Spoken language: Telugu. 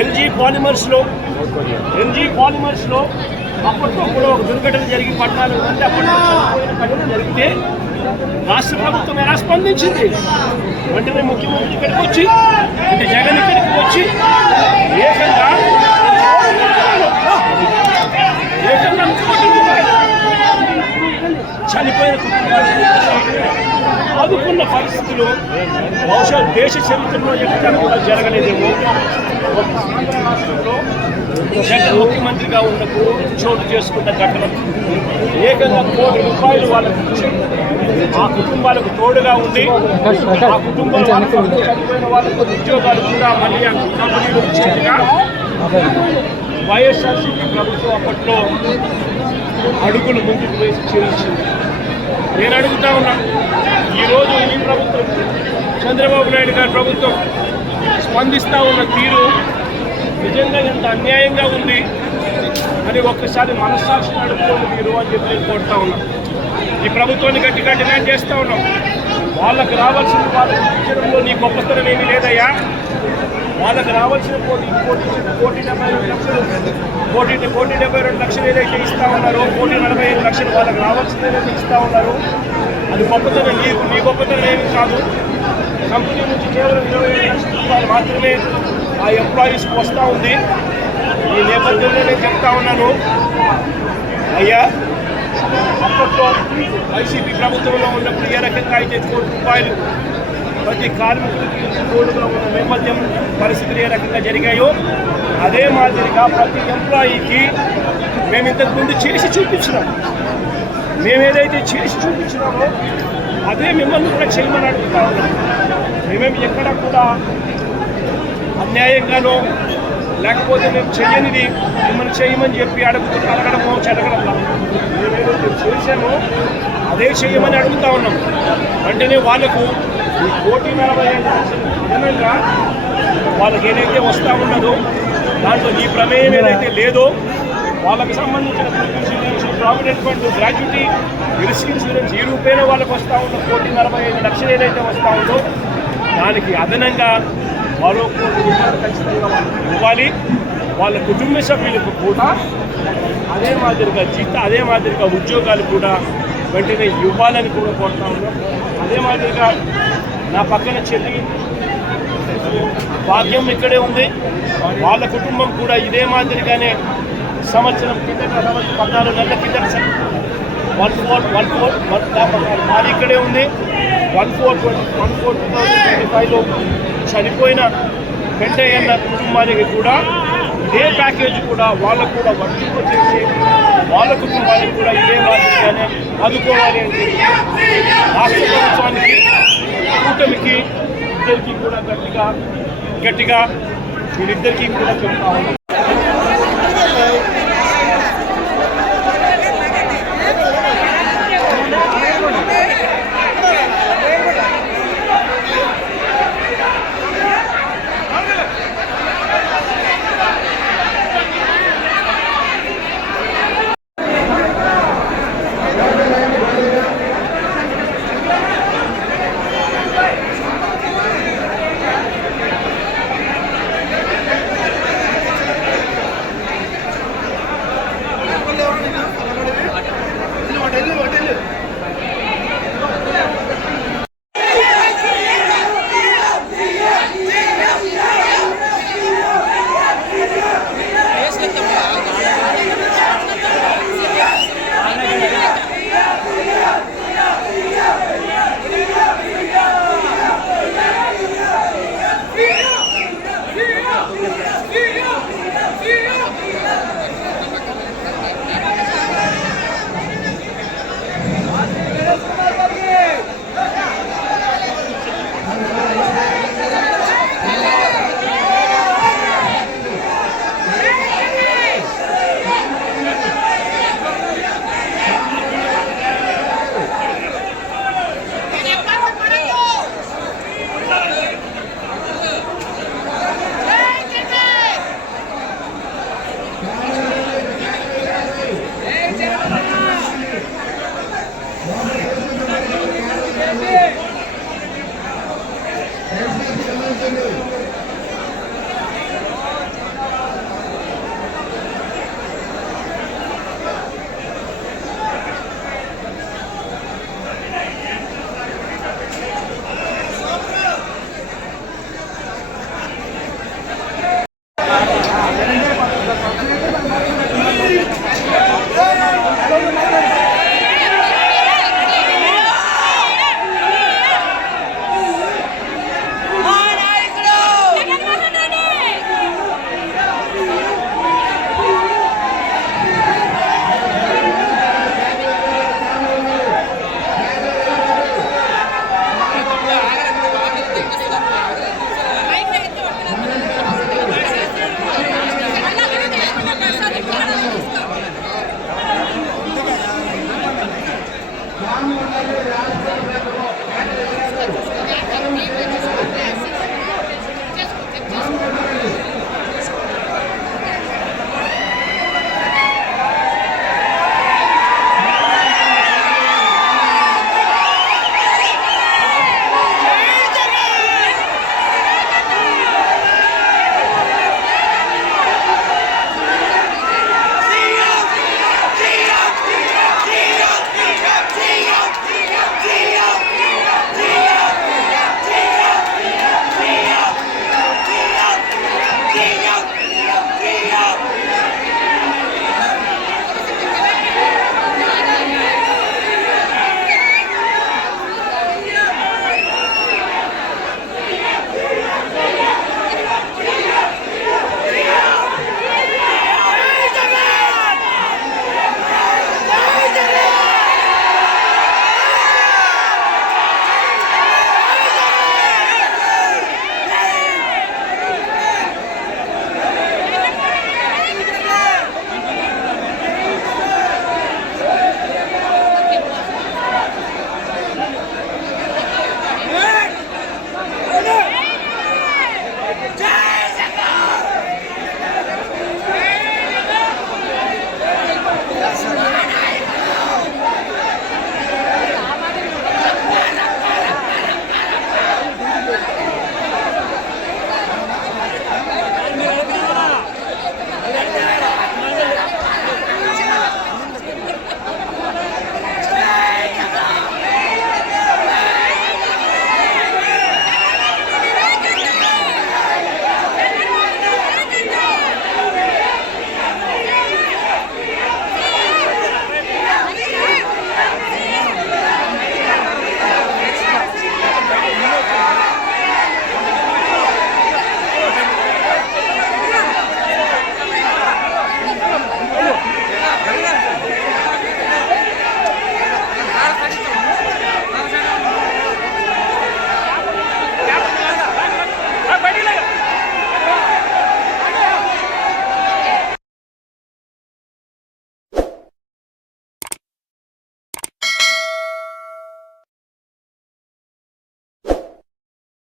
ఎల్జీ పాలిమర్స్లో అప్పట్లో కూడా ఒక దుర్ఘటన జరిగి 14 మంది అప్పట్లో చనిపోయిన ఘటన జరిగితే రాష్ట్ర ప్రభుత్వం ఎలా స్పందించింది? వెంటనే ముఖ్యమంత్రి ఇక్కడికి వచ్చి అంటే జగన్ ఇక్కడికి వచ్చి ఏకంగా చనిపోయిన కుటుంబాలను ఆదుకున్న పరిస్థితులు బహుశా దేశ చరిత్రలో ఎక్కడ కూడా జరగలేదేమో. రాష్ట్రంలో జగన్ ముఖ్యమంత్రిగా ఉన్నప్పుడు చోటు చేసుకున్న ఘటన ఏకంగా ₹1 కోటి వాళ్ళకి ఇచ్చి ఆ కుటుంబాలకు తోడుగా ఉండి ఆ కుటుంబంలో చనిపోయిన వాళ్ళకు ఉద్యోగాలు కూడా మళ్ళీ ఆ కంపెనీలు ఇచ్చేట్టుగా వైఎస్ఆర్సీపీ ప్రభుత్వం అప్పట్లో అడుగులు ముందుకు వేసి చేయించింది. నేను అడుగుతా ఉన్నా, ఈరోజు ఈ ప్రభుత్వం చంద్రబాబు నాయుడు గారి ప్రభుత్వం స్పందిస్తూ ఉన్న తీరు నిజంగా ఎంత అన్యాయంగా ఉంది అని ఒక్కసారి మనస్సాక్షిని అడుగుతుంది మీరు అని చెప్పి నేను కోరుతా ఉన్నాం. ఈ ప్రభుత్వాన్ని గట్టిగా డిమాండ్ చేస్తూ ఉన్నాం. వాళ్ళకి రావాల్సిన వాళ్ళకి ఇచ్చడంలో నీ గొప్పతనం ఏమీ లేదయ్యా. వాళ్ళకి రావాల్సిన ₹1,72,00,000 ఏదైతే ఇస్తా ఉన్నారో, ₹1,45,00,000 వాళ్ళకి రావాల్సింది ఏదైతే ఇస్తా ఉన్నారో అది గొప్పతనం. నీ గొప్పతనం ఏమి కాదు. కంపెనీ నుంచి కేవలం ₹25,00,000 మాత్రమే ఆ ఎంప్లాయీస్కి వస్తూ ఉంది. ఈ నేపథ్యంలో నేను చెప్తా ఉన్నాను, అయ్యా అప్పట్లో వైసీపీ ప్రభుత్వంలో ఉన్నప్పుడు ఏ రకంగా అయితే ₹1,00,00,000 ప్రతి కార్మికులకి తోడుగా ఉన్న నేపథ్యం పరిస్థితులు ఏ రకంగా జరిగాయో అదే మాదిరిగా ప్రతి ఎంప్లాయీకి మేము ఇంతకుముందు చేసి చూపించినాం. మేమేదైతే చేసి చూపించినామో అదే మిమ్మల్ని కూడా చేయమని అడుగుతా ఉన్నాం. మేమేమి ఎక్కడ కూడా అన్యాయంగానో లేకపోతే మేము చేయనిది మిమ్మల్ని చేయమని చెప్పి అడగడమో చెడగడం మేమేదైతే చేసామో అదే చేయమని అడుగుతా ఉన్నాం. వెంటనే వాళ్లకు ₹1,45,00,000 అదనంగా వాళ్ళకి ఏదైతే వస్తూ ఉన్నదో దాంట్లో ఈ ప్రమేయం ఏదైతే లేదో వాళ్ళకి సంబంధించిన insurance, provident fund, gratuity, risk insurance ఈ రూపేణ వాళ్ళకి వస్తూ ఉన్న ₹1,45,00,000 ఏదైతే వస్తూ ఉందో దానికి అదనంగా మరో ₹1,00,00,000 ఖచ్చితంగా వాళ్ళకి ఇవ్వాలి. వాళ్ళ కుటుంబ సభ్యులకు కూడా అదే మాదిరిగా ఉద్యోగాలు కూడా వెంటనే ఇవ్వాలని కూడా కోరుతా ఉన్నాం. అదే మాదిరిగా నా పక్కన చెల్లి భాగ్యం ఇక్కడే ఉంది. వాళ్ళ కుటుంబం కూడా ఇదే మాదిరిగానే సంవత్సరం 14 నెలల కిందట మాది ఇక్కడే ఉంది. 1/4/2025లో చనిపోయిన పెంటయ్యన్న కుటుంబానికి కూడా ఇదే ప్యాకేజ్ కూడా వాళ్ళకు కూడా వర్తింపజేసి వాళ్ళ కుటుంబానికి కూడా ఇదే మాదిరిగానే ఆదుకోవాలి అని చెప్పి రాష్ట్ర ప్రభుత్వానికి, కూటమికి ఇద్దరికీ కూడా గట్టిగా వీరిద్దరికీ కూడా చెప్తా ఉన్నాం.